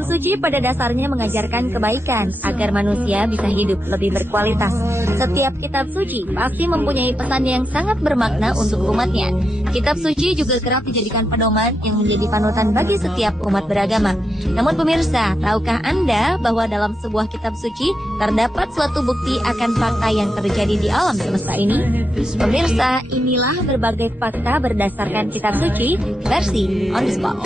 Kitab suci pada dasarnya mengajarkan kebaikan agar manusia bisa hidup lebih berkualitas. Setiap kitab suci pasti mempunyai pesan yang sangat bermakna untuk umatnya. Kitab suci juga kerap dijadikan pedoman yang menjadi panutan bagi setiap umat beragama. Namun pemirsa, tahukah Anda bahwa dalam sebuah kitab suci terdapat suatu bukti akan fakta yang terjadi di alam semesta ini? Pemirsa, inilah berbagai fakta berdasarkan kitab suci versi On The Spot.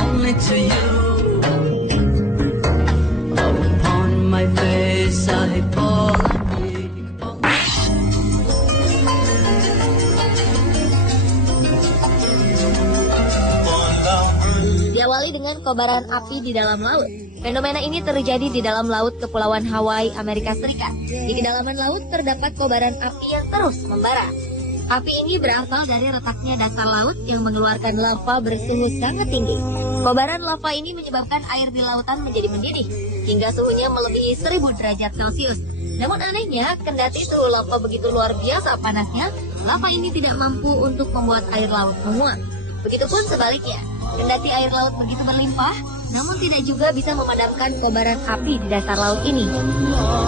Diawali dengan kobaran api di dalam laut. Fenomena ini terjadi di dalam laut Kepulauan Hawaii, Amerika Serikat. Di kedalaman laut terdapat kobaran api yang terus membara. Api ini berasal dari retaknya dasar laut yang mengeluarkan lava bersuhu sangat tinggi. Kobaran lava ini menyebabkan air di lautan menjadi mendidih hingga suhunya melebihi 1000 derajat Celcius. Namun anehnya, kendati suhu lava begitu luar biasa panasnya, lava ini tidak mampu untuk membuat air laut menguap. Begitupun sebaliknya, kendati air laut begitu berlimpah, namun tidak juga bisa memadamkan kobaran api di dasar laut ini.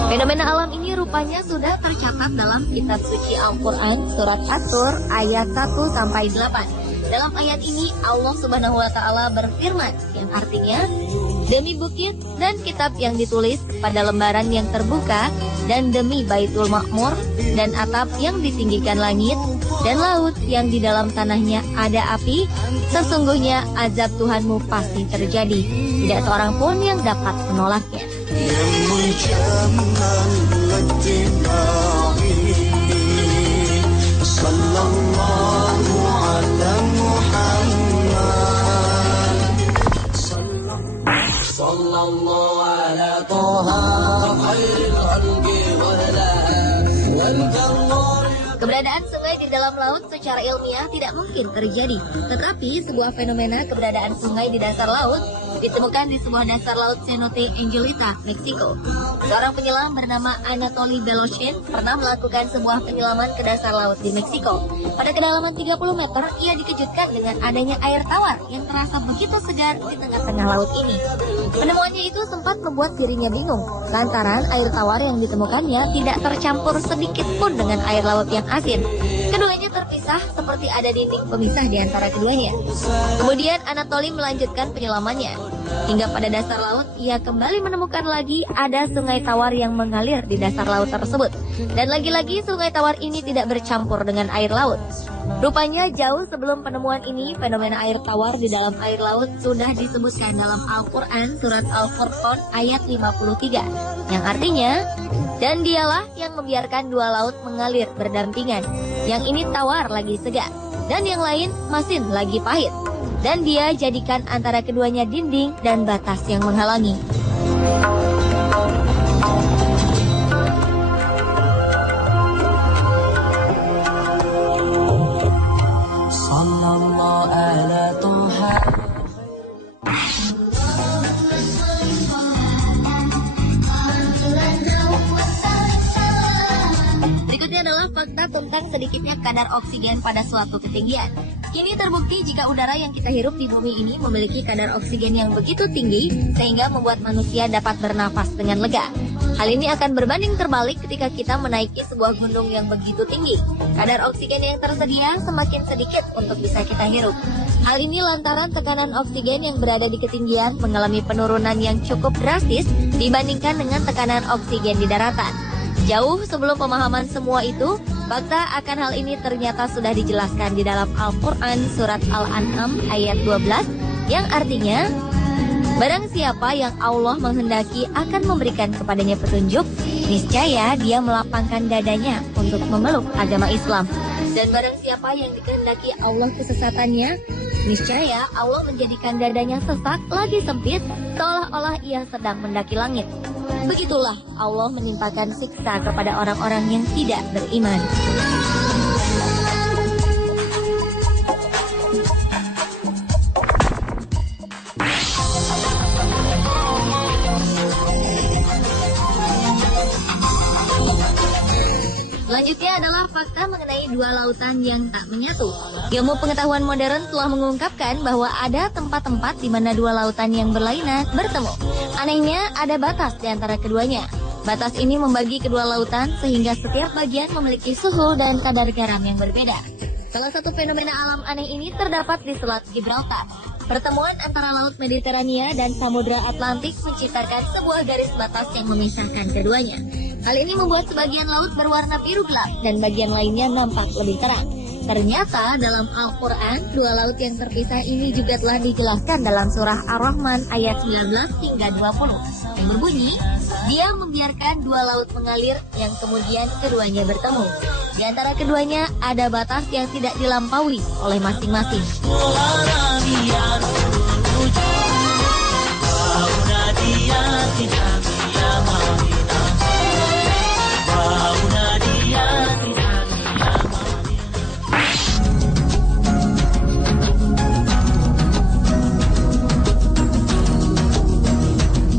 Fenomena alam ini rupanya sudah tercatat dalam kitab suci Al-Quran surat At-Tur ayat 1-8. Dalam ayat ini Allah Subhanahu wa Ta'ala berfirman yang artinya, demi bukit dan kitab yang ditulis pada lembaran yang terbuka, dan demi Baitul Ma'mur dan atap yang ditinggikan langit, dan laut yang di dalam tanahnya ada api, sesungguhnya azab Tuhanmu pasti terjadi. Tidak seorang pun yang dapat menolaknya. Keberadaan sungai di dalam laut secara ilmiah tidak mungkin terjadi. Tetapi sebuah fenomena keberadaan sungai di dasar laut ditemukan di sebuah dasar laut Cenote Angelita, Meksiko. Seorang penyelam bernama Anatoly Beloshin pernah melakukan sebuah penyelaman ke dasar laut di Meksiko. Pada kedalaman 30 meter, ia dikejutkan dengan adanya air tawar yang terasa begitu segar di tengah-tengah laut ini. Penemuannya itu sempat membuat dirinya bingung, lantaran air tawar yang ditemukannya tidak tercampur sedikit pun dengan air laut yang asin. Keduanya terpisah seperti ada dinding pemisah di antara keduanya. Kemudian Anatoly melanjutkan penyelamannya. Hingga pada dasar laut, ia kembali menemukan lagi ada sungai tawar yang mengalir di dasar laut tersebut. Dan lagi-lagi sungai tawar ini tidak bercampur dengan air laut. Rupanya jauh sebelum penemuan ini, fenomena air tawar di dalam air laut sudah disebutkan dalam Al-Quran surat Al-Furqan ayat 53. Yang artinya, dan dialah yang membiarkan dua laut mengalir berdampingan. Yang ini tawar lagi segar, dan yang lain masin lagi pahit. Dan dia jadikan antara keduanya dinding dan batas yang menghalangi. Berikutnya adalah fakta tentang sedikitnya kadar oksigen pada suatu ketinggian. Kini terbukti jika udara yang kita hirup di bumi ini memiliki kadar oksigen yang begitu tinggi sehingga membuat manusia dapat bernafas dengan lega. Hal ini akan berbanding terbalik ketika kita menaiki sebuah gunung yang begitu tinggi. Kadar oksigen yang tersedia semakin sedikit untuk bisa kita hirup. Hal ini lantaran tekanan oksigen yang berada di ketinggian mengalami penurunan yang cukup drastis dibandingkan dengan tekanan oksigen di daratan. Jauh sebelum pemahaman semua itu, fakta akan hal ini ternyata sudah dijelaskan di dalam Al-Quran surat Al-An'am ayat 12 yang artinya, barang siapa yang Allah menghendaki akan memberikan kepadanya petunjuk, niscaya dia melapangkan dadanya untuk memeluk agama Islam. Dan barang siapa yang dikehendaki Allah kesesatannya, niscaya Allah menjadikan dadanya sesak lagi sempit, seolah-olah ia sedang mendaki langit. Begitulah Allah menimpakan siksa kepada orang-orang yang tidak beriman. Selanjutnya adalah fakta mengenai sebagai dua lautan yang tak menyatu. Ilmu pengetahuan modern telah mengungkapkan bahwa ada tempat-tempat di mana dua lautan yang berlainan bertemu. Anehnya, ada batas di antara keduanya. Batas ini membagi kedua lautan sehingga setiap bagian memiliki suhu dan kadar garam yang berbeda. Salah satu fenomena alam aneh ini terdapat di Selat Gibraltar. Pertemuan antara Laut Mediterania dan Samudra Atlantik menciptakan sebuah garis batas yang memisahkan keduanya. Hal ini membuat sebagian laut berwarna biru gelap dan bagian lainnya nampak lebih terang. Ternyata dalam Al-Quran, dua laut yang terpisah ini juga telah dijelaskan dalam surah Ar-Rahman ayat 19 hingga 20 yang berbunyi, Dia membiarkan dua laut mengalir yang kemudian keduanya bertemu. Di antara keduanya ada batas yang tidak dilampaui oleh masing-masing.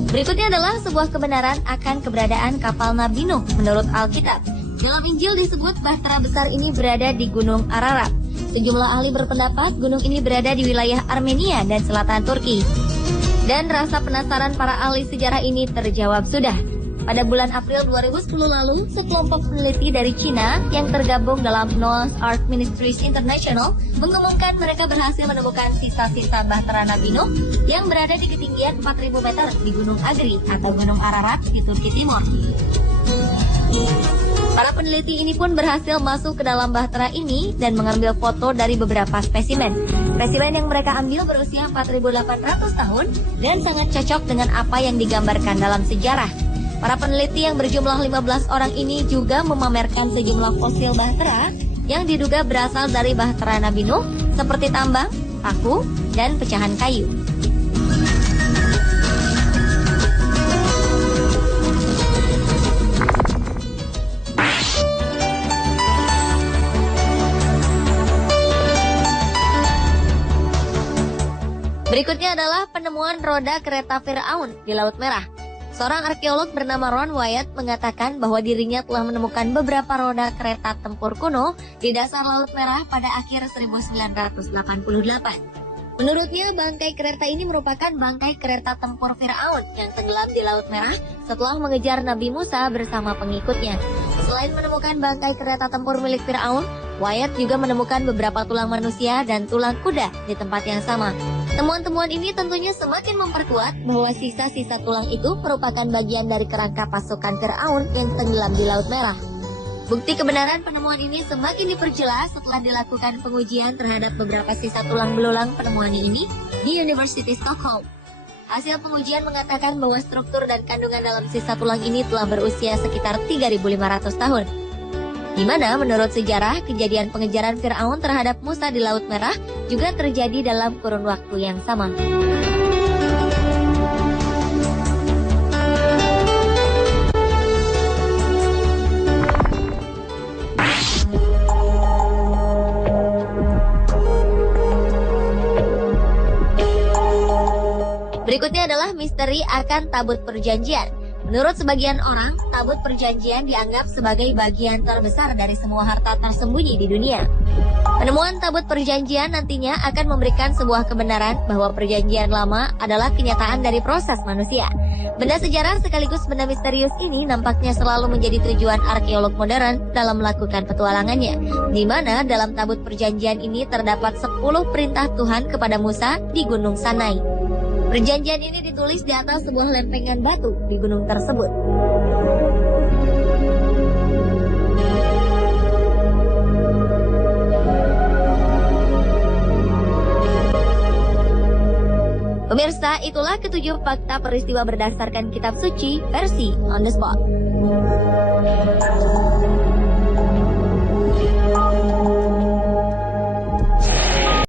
Berikutnya adalah sebuah kebenaran akan keberadaan kapal Nabi Nuh menurut Alkitab. Dalam Injil disebut bahtera besar ini berada di Gunung Ararat. Sejumlah ahli berpendapat gunung ini berada di wilayah Armenia dan selatan Turki. Dan rasa penasaran para ahli sejarah ini terjawab sudah. Pada bulan April 2010 lalu, sekelompok peneliti dari Cina yang tergabung dalam Noah's Ark Ministries International mengumumkan mereka berhasil menemukan sisa-sisa bahtera Nabi Nuh yang berada di ketinggian 4.000 meter di Gunung Agri atau Gunung Ararat di Turki Timur. Para peneliti ini pun berhasil masuk ke dalam bahtera ini dan mengambil foto dari beberapa spesimen. Spesimen yang mereka ambil berusia 4.800 tahun dan sangat cocok dengan apa yang digambarkan dalam sejarah. Para peneliti yang berjumlah 15 orang ini juga memamerkan sejumlah fosil bahtera yang diduga berasal dari bahtera Nabi Nuh seperti tambang, paku, dan pecahan kayu. Berikutnya adalah penemuan roda kereta Firaun di Laut Merah. Seorang arkeolog bernama Ron Wyatt mengatakan bahwa dirinya telah menemukan beberapa roda kereta tempur kuno di dasar Laut Merah pada akhir 1988. Menurutnya, bangkai kereta ini merupakan bangkai kereta tempur Firaun yang tenggelam di Laut Merah setelah mengejar Nabi Musa bersama pengikutnya. Selain menemukan bangkai kereta tempur milik Firaun, Wyatt juga menemukan beberapa tulang manusia dan tulang kuda di tempat yang sama. Temuan-temuan ini tentunya semakin memperkuat bahwa sisa-sisa tulang itu merupakan bagian dari kerangka pasukan Firaun yang tenggelam di Laut Merah. Bukti kebenaran penemuan ini semakin diperjelas setelah dilakukan pengujian terhadap beberapa sisa tulang belulang penemuan ini di University Stockholm. Hasil pengujian mengatakan bahwa struktur dan kandungan dalam sisa tulang ini telah berusia sekitar 3.500 tahun. Di mana menurut sejarah, kejadian pengejaran Firaun terhadap Musa di Laut Merah juga terjadi dalam kurun waktu yang sama. Berikutnya adalah misteri akan tabut perjanjian. Menurut sebagian orang, tabut perjanjian dianggap sebagai bagian terbesar dari semua harta tersembunyi di dunia. Penemuan tabut perjanjian nantinya akan memberikan sebuah kebenaran bahwa perjanjian lama adalah kenyataan dari proses manusia. Benda sejarah sekaligus benda misterius ini nampaknya selalu menjadi tujuan arkeolog modern dalam melakukan petualangannya, di mana dalam tabut perjanjian ini terdapat 10 perintah Tuhan kepada Musa di Gunung Sinai. Perjanjian ini ditulis di atas sebuah lempengan batu di gunung tersebut. Pemirsa, itulah ketujuh fakta peristiwa berdasarkan kitab suci versi On The Spot.